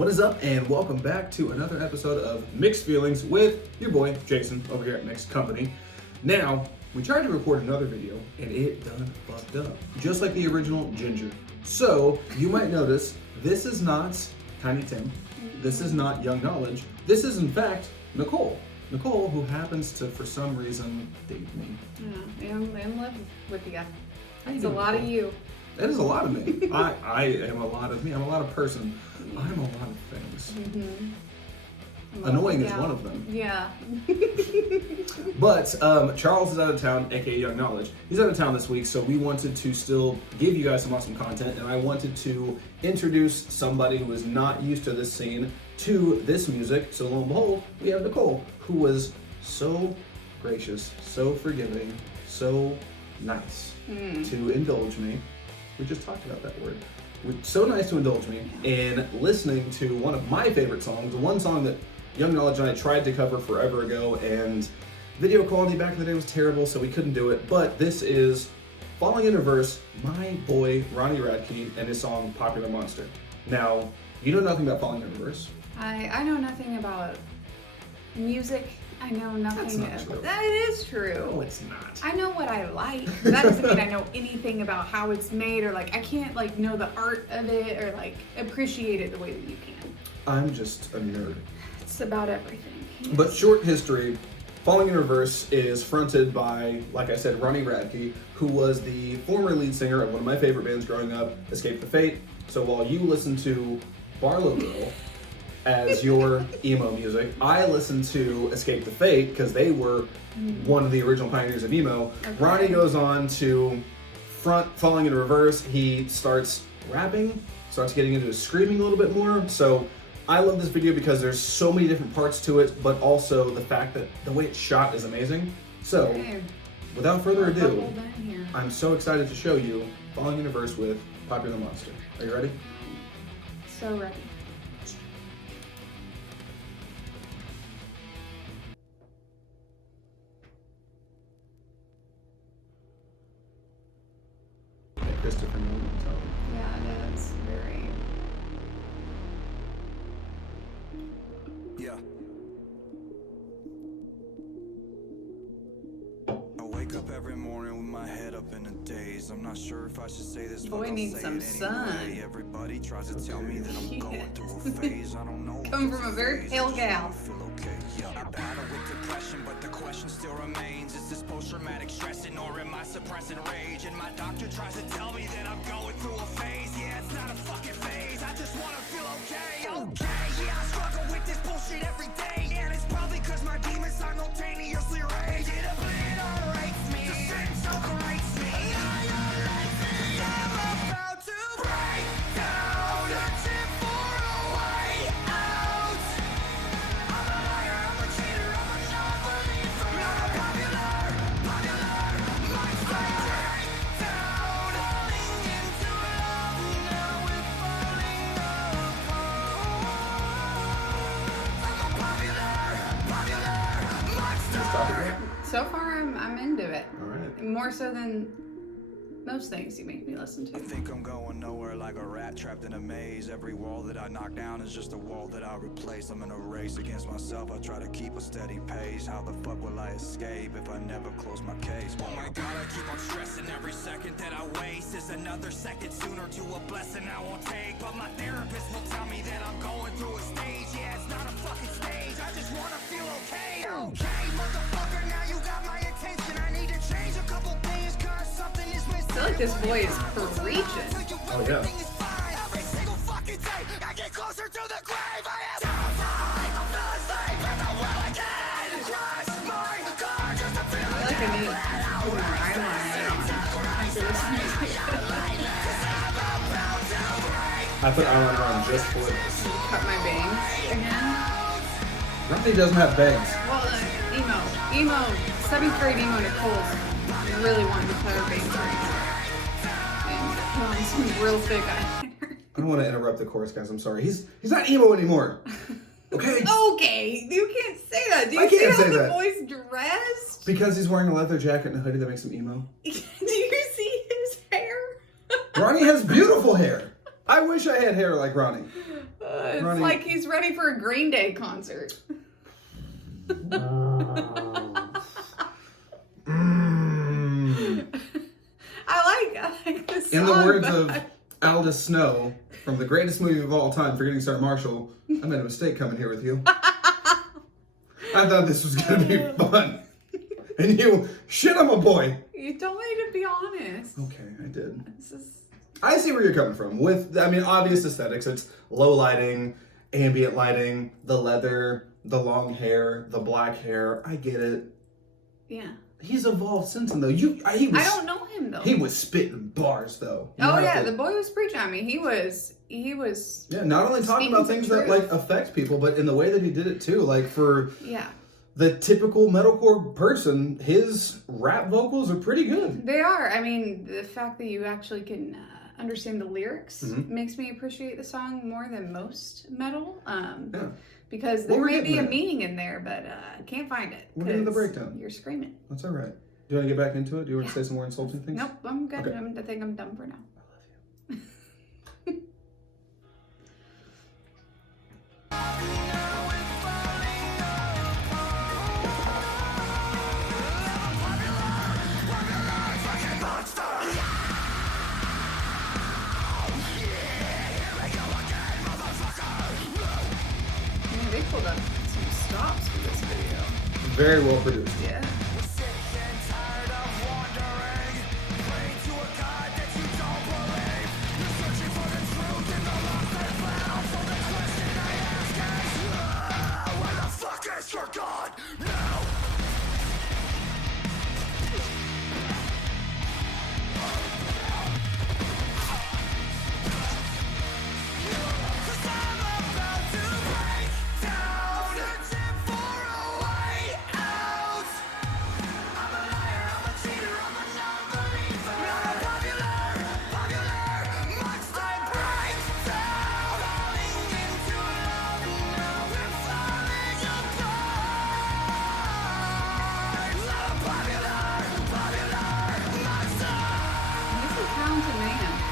What is up, and welcome back to another episode of Mixed Feelings with your boy Jason over here at Mixed Company. Now, we tried to record another video and it done fucked up, just like the original Ginger. So you might notice this is not Tiny Tim, this is not Young Knowledge, this is in fact Nicole. Nicole, who happens to, for some reason, date me. Yeah, I'm living with you. How you It's a doing, lot of Nicole? you. That is a lot of me. I am a lot of me. I'm a lot of person. I'm a lot of things. Mm-hmm. Annoying is one of them. Yeah. But Charles is out of town, aka Young Knowledge. He's out of town this week, so we wanted to still give you guys some awesome content, and I wanted to introduce somebody who is not used to this scene to this music. So lo and behold, we have Nicole, who was so gracious, so forgiving, so nice to indulge me. We just talked about that word. So nice to indulge me in listening to one of my favorite songs, one song that Young Knowledge and I tried to cover forever ago, and video quality back in the day was terrible, so we couldn't do it. But this is Falling in Reverse, my boy Ronnie and his song Popular Monster. Now, you know nothing about Falling in Reverse. I know nothing about music. I know nothing. That's not true. That is true. No, it's not. I know what I like. That doesn't mean I know anything about how it's made, or like I can't like know the art of it or like appreciate it the way that you can. I'm just a nerd. It's about everything. But short history, Falling in Reverse is fronted by, like I said, Ronnie Radke, who was the former lead singer of one of my favorite bands growing up, Escape the Fate. So while you listen to Barlow Girl as your emo music, I listen to Escape the Fate because they were one of the original pioneers of emo. Okay. Ronnie goes on to front Falling in Reverse. He starts rapping, starts getting into his screaming a little bit more. So I love this video because there's so many different parts to it, but also the fact that the way it's shot is amazing. So, Okay. without further ado, Buckled in here. I'm so excited to show you Falling in Reverse with Popular Monster. Are you ready? So ready. Christopher Nolan tone. Yeah, it is very. Yeah. I wake up every morning with my head up in a daze. I'm not sure if I should say this, Boy but I'll needs say some it anyway. sun. Everybody tries to tell me that I'm Yeah. going through a phase. I don't know. if Coming it's from a very phase. pale I just gal. wanna feel okay. Yeah. I battle with depression, but the question still remains: is this post-traumatic stressing, or am I suppressing rage? And my doctor tries to tell me that I'm going through a phase. Yeah, it's not a fucking phase. I just wanna feel okay. Okay. Yeah, I struggle with this bullshit every day, and it's probably 'cause my demons simultaneously rage. It obliterates me. The sense operates me. I'm about to break down, searching for a way out. I'm a liar, I'm a cheater, I'm a non-believer. I'm a popular monster. Break down, falling into love. Now we're falling apart. I'm a popular monster. Stop it there. So far, I'm into it. All right. More so than most things you make me listen I to. think I'm going nowhere like a rat trapped in a maze. Every wall that I knock down is just a wall that I replace. I'm in a race against myself, I try to keep a steady pace. How the fuck will I escape if I never close my case? Oh my god, I keep on stressing. Every second that I waste is another second sooner to a blessing I won't take. But my therapist will tell me that I'm going through a stage. Yeah, it's not a fucking stage, I just wanna feel okay. Okay, motherfucker, now you got my attention. I need to change a couple things, cause something is missing. I feel like this boy is preaching. Oh, yeah. Every single fucking day, I get closer to the grave. I am terrified. I'm not asleep in the will again. Crash my car just to feel I feel like I need to put my eyeliner after this music. I put eyeliner on just for this. Cut my bangs again. Ronnie doesn't have bangs. Well, emo, 7th grade emo Nicole's really wanting to cut her bangs right now. And put on some real thick eyeliner. I don't want to interrupt the chorus, guys. I'm sorry. He's not emo anymore. Okay? Okay, you can't say that. Do you I can't see say how the that. boy's dressed? Because he's wearing a leather jacket and a hoodie that makes him emo. Do you see his hair? Ronnie has beautiful hair. I wish I had hair like Ronnie. It's Ronnie. like he's ready for a Green Day concert. I like this song. In the words of Aldous Snow from the greatest movie of all time, Forgetting Sarah Marshall, I made a mistake coming here with you. I thought this was going to be fun. And you, shit, I'm a boy. You told me to be honest. Okay, I did. This is... I see where you're coming from. With, I mean, obvious aesthetics. It's low lighting, ambient lighting, the leather, the long hair, the black hair. I get it. Yeah. He's evolved since then, though. I don't know him, though. He was spitting bars, though. The boy was preaching. I mean, he was. Yeah, not only talking about things that like affect people, but in the way that he did it too. Like for the typical metalcore person, his rap vocals are pretty good. They are. I mean, the fact that you actually can understand the lyrics makes me appreciate the song more than most metal. Because there may be a meaning in there, but I can't find it. We're getting the breakdown. You're screaming. That's all right. Do you want to get back into it? Do you want to say some more insulting things? Nope, I'm good. Okay. I think I'm done for now. I love you. They pulled up some stops for this video. Very well produced. Yeah.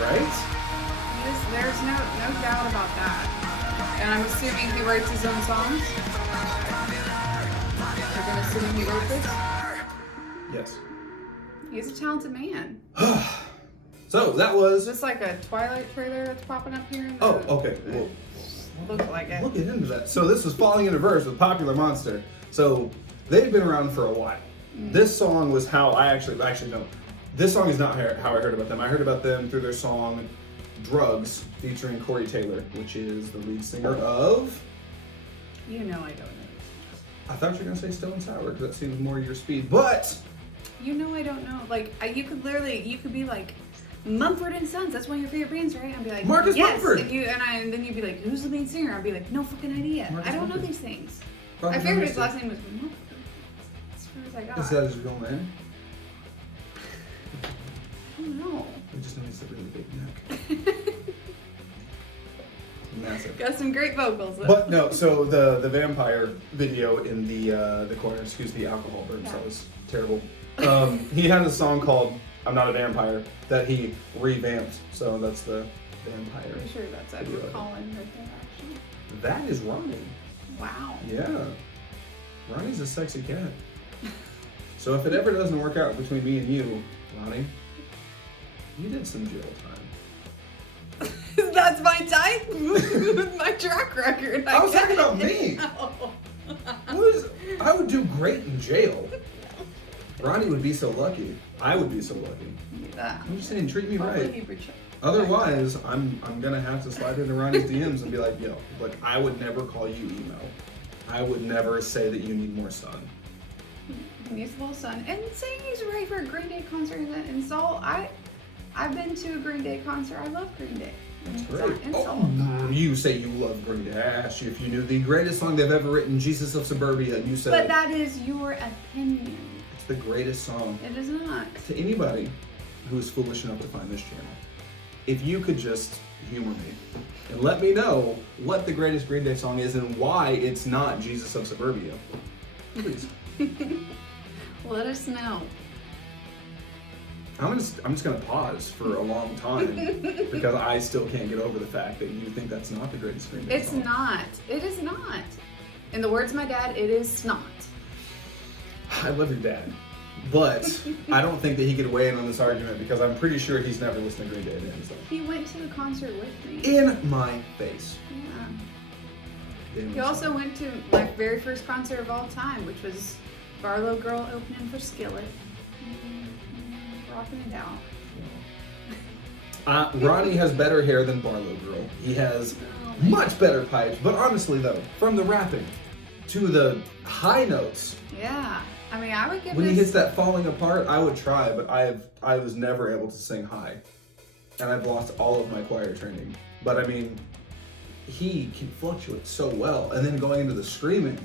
Right? There's no doubt about that. And I'm assuming he writes his own songs. We're gonna assume he wrote this. Yes. He's a talented man. So that was. Is this like a Twilight trailer that's popping up here? Oh, okay. Well, looks like it. Look at into that. So this was Falling in Reverse with Popular Monster. So they've been around for a while. This song was how I actually no. This song is not how I heard about them. I heard about them through their song Drugs featuring Corey Taylor, which is the lead singer of... You know I don't know. I thought you were going to say Still and Sour because that seems more your speed, but... You know I don't know. Like, you could be like, Mumford and Sons, that's one of your favorite bands, right? I'd be like, Marcus yes. Mumford! And then you'd be like, who's the main singer? I'd be like, no fucking idea. Marcus I don't Mumford. know these things. Probably I figured his understood. last name was Mumford. As far as I got. Is that his real name? I don't know. We just know he's a really big neck. Massive. Got some great vocals. Though. But no, so the vampire video in the corner, excuse the alcohol burps, that was terrible. He had a song called I'm Not a Vampire that he revamped, so that's the vampire. I'm sure that's Edward Cullen right there, actually. That is Ronnie. Wow. Yeah. Ronnie's a sexy cat. So if it ever doesn't work out between me and you, Ronnie, you did some jail time. That's my type with my track record. I was talking about me. I would do great in jail. Ronnie would be so lucky. I would be so lucky. Yeah. I'm just saying, treat me right. He would Otherwise, I'm gonna have to slide into Ronnie's DMs and be like, yo, like I would never call you emo. I would never say that you need more sun. He needs a little sun. And saying he's ready for a Green Day concert isn't an insult. I've been to a Green Day concert. I love Green Day. That's It's not great. an insult. You say you love Green Day. I asked you if you knew the greatest song they've ever written, Jesus of Suburbia, and you said But that is your opinion. it's the greatest song. It is not. To anybody who is foolish enough to find this channel, if you could just humor me and let me know what the greatest Green Day song is and why it's not Jesus of Suburbia, please. Let us know. I'm just gonna pause for a long time because I still can't get over the fact that you think that's not the greatest Green Day It's song. not. It is not. In the words of my dad, it is not. I love your dad, but I don't think that he could weigh in on this argument because I'm pretty sure he's never listened to Green Day again. So. He went to the concert with me. In my face. Yeah. He also went to my very first concert of all time, which was Barlow Girl opening for Skillet. Rocking it out. Ronnie has better hair than Barlow Girl. He has much better pipes. But honestly, though, from the rapping to the high notes. Yeah. I mean, I would give when this... he hits that falling apart, I would try, but I was never able to sing high. And I've lost all of my choir training. But I mean, he can fluctuate so well. And then going into the screaming,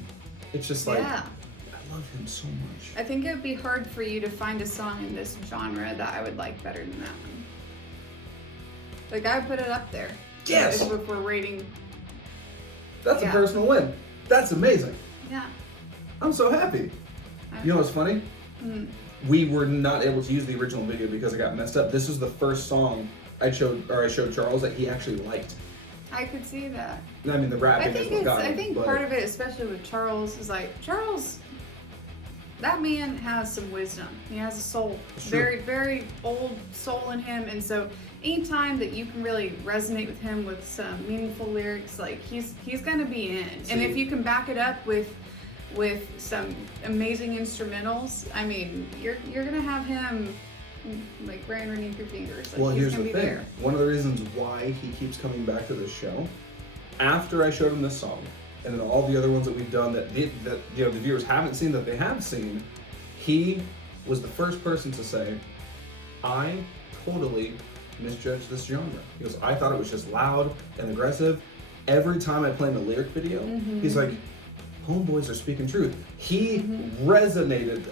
it's just like... Yeah. I love him so much. I think it would be hard for you to find a song in this genre that I would like better than that one. Like, I would put it up there. Yes! If we're rating. That's a personal win. That's amazing. Yeah. I'm so happy. You know what's funny? We were not able to use the original video because it got messed up. This was the first song I showed Charles that he actually liked. I could see that. I mean, the rapping is what got him. I think part of it, especially with Charles, is like, Charles, that man has some wisdom. He has a soul. Sure. Very, very old soul in him. And so anytime that you can really resonate with him with some meaningful lyrics, like he's gonna be in. See. And if you can back it up with some amazing instrumentals, I mean, you're gonna have him like right underneath your fingers. Like, well, he's here's gonna the be thing. there. One of the reasons why he keeps coming back to this show, after I showed him this song, and then all the other ones that we've done that the viewers haven't seen that they have seen, he was the first person to say, I totally misjudged this genre. He goes, I thought it was just loud and aggressive. Every time I play him a lyric video, he's like, homeboys are speaking truth. He resonated.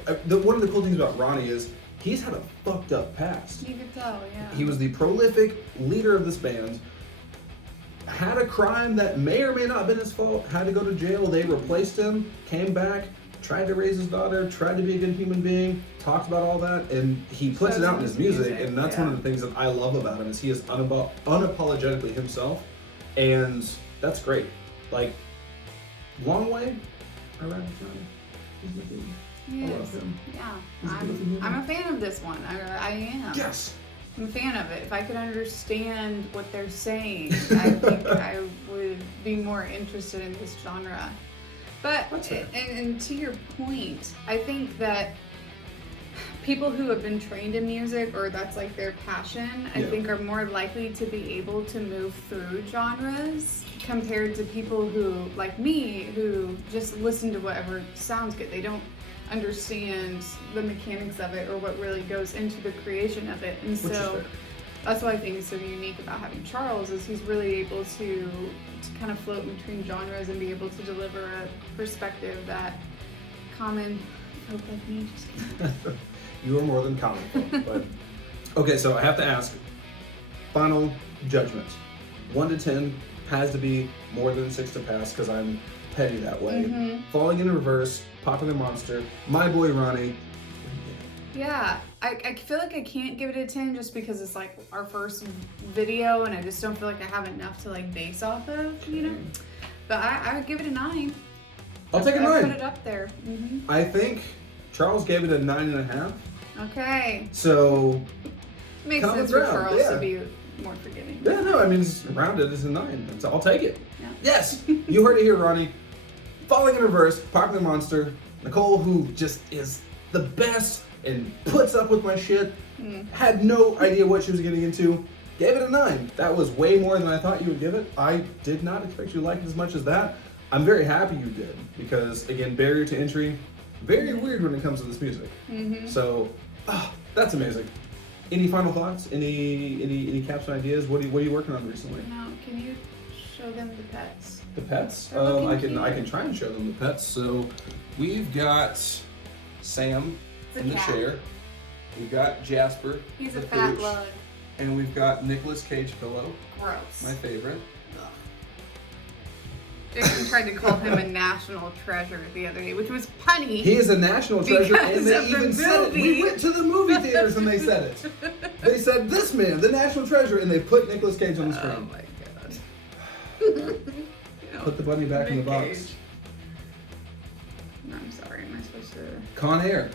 One of the cool things about Ronnie is he's had a fucked up past. You could tell, yeah. He was the prolific leader of this band, had a crime that may or may not have been his fault, had to go to jail, they replaced him, came back, tried to raise his daughter, tried to be a good human being, talked about all that, and he puts it out in his music, and that's one of the things that I love about him is he is unapologetically himself, and that's great. Like, Long Way, I ride with Ronnie. He's my baby. Yes. I love him. Yeah. I'm a fan of this one. I am. Yes. I'm a fan of it. If I could understand what they're saying, I think I would be more interested in this genre. But, and to your point, I think that people who have been trained in music, or that's like their passion, I think are more likely to be able to move through genres compared to people who, like me, who just listen to whatever sounds good. They don't understand the mechanics of it or what really goes into the creation of it. And so that's what I think is so unique about having Charles is he's really able to kind of float between genres and be able to deliver a perspective that common folk like me just can't. You are more than common folk, but okay, so I have to ask, final judgment. 1 to 10 has to be more than 6 to pass because I'm petty that way. Falling in Reverse, Popular Monster, My Boy Ronnie. Yeah, I feel like I can't give it a 10 just because it's like our first video and I just don't feel like I have enough to like base off of, you know? But I would give it a 9. I'll take a 9. I'll put it up there. I think Charles gave it a 9.5. Okay. So makes sense for Charles to be more forgiving. Yeah, no, I mean, it's rounded as a 9. So I'll take it. Yeah. Yes, you heard it here, Ronnie. Falling in Reverse, Popular Monster, Nicole, who just is the best and puts up with my shit, had no idea what she was getting into, gave it a 9. That was way more than I thought you would give it. I did not expect you to like it as much as that. I'm very happy you did, because again, barrier to entry, very weird when it comes to this music. So, that's amazing. Any final thoughts? Any caption ideas? What are you working on recently? Now, can you show them the pets? The pets? I can try and show them the pets. So, we've got Sam in the chair. We've got Jasper. He's the a fat pooch, lug. and we've got Nicolas Cage pillow. Gross. My favorite. Dixon tried to call him a national treasure the other day, which was punny. He is a national treasure, and Because they of the even said it. We movie. went to the movie theaters and they said it. They said, this man, the national treasure, and they put Nicolas Cage on the Oh screen. my god. Put the bunny back in the Nick box. Cage. No, I'm sorry. Am I supposed to? Con Air.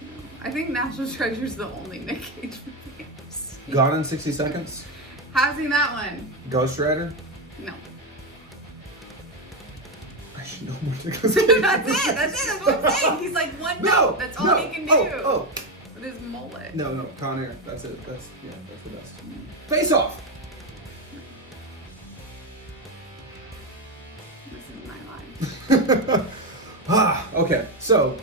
No. I think National Treasure's the only Nick Cage movie I've seen. Gone in 60 Seconds. Have seen that one? Ghost Rider. No. I should know more Nicolas Cage. That's it. That's what I'm saying. He's like one note. That's all he can do. Oh. With his mullet. No, Con Air. That's it. That's the best. Face Off. This is my life. Okay. So,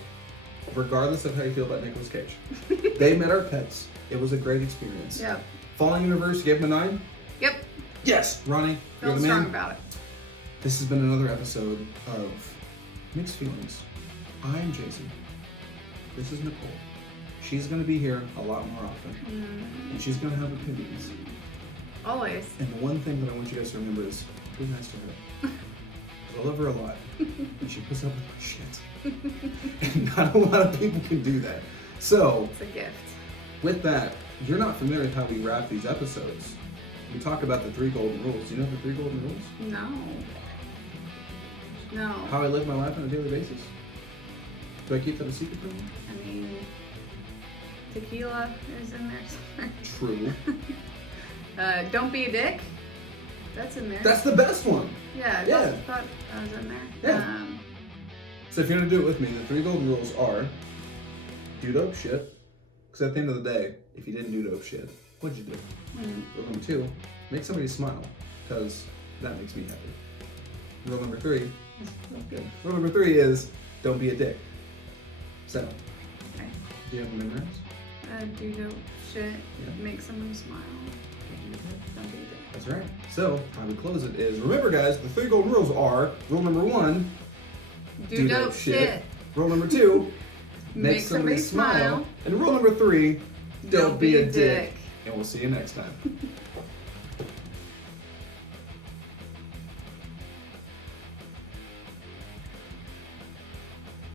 regardless of how you feel about Nicolas Cage, they met our pets. It was a great experience. Yep. Falling Universe, you gave him a 9? Yep. Yes, Ronnie, you're Feel the strong man. about it. This has been another episode of Mixed Feelings. I'm Jason. This is Nicole. She's going to be here a lot more often, and she's going to have opinions. Always. And the one thing that I want you guys to remember is be nice to her. 'Cause I love her a lot, and she puts up with my shit. And not a lot of people can do that. So, It's a gift. with that, you're not familiar with how we wrap these episodes. We talk about the 3 golden rules. Do you know the 3 golden rules? No. How I live my life on a daily basis. Do I keep that a secret from you? I mean, tequila is in there somewhere. True. Don't be a dick. That's in there. That's the best one. Yeah, Yeah. I thought that was in there. Yeah. So if you're gonna do it with me, the 3 golden rules are: do dope shit. Because at the end of the day, if you didn't do dope shit, what'd you do? Rule number 2, make somebody smile, because that makes me happy. Rule number 3, good. Rule number 3 is don't be a dick. So, Okay. do you have them memorized? Do dope shit. Yeah. Make someone smile. Don't be a dick. That's right. So, how we close it is, remember guys, the 3 golden rules are, rule number 1, Do dope shit. Rule number 2, Make somebody smile. And rule number 3, don't be a dick. dick. And we'll see you next time.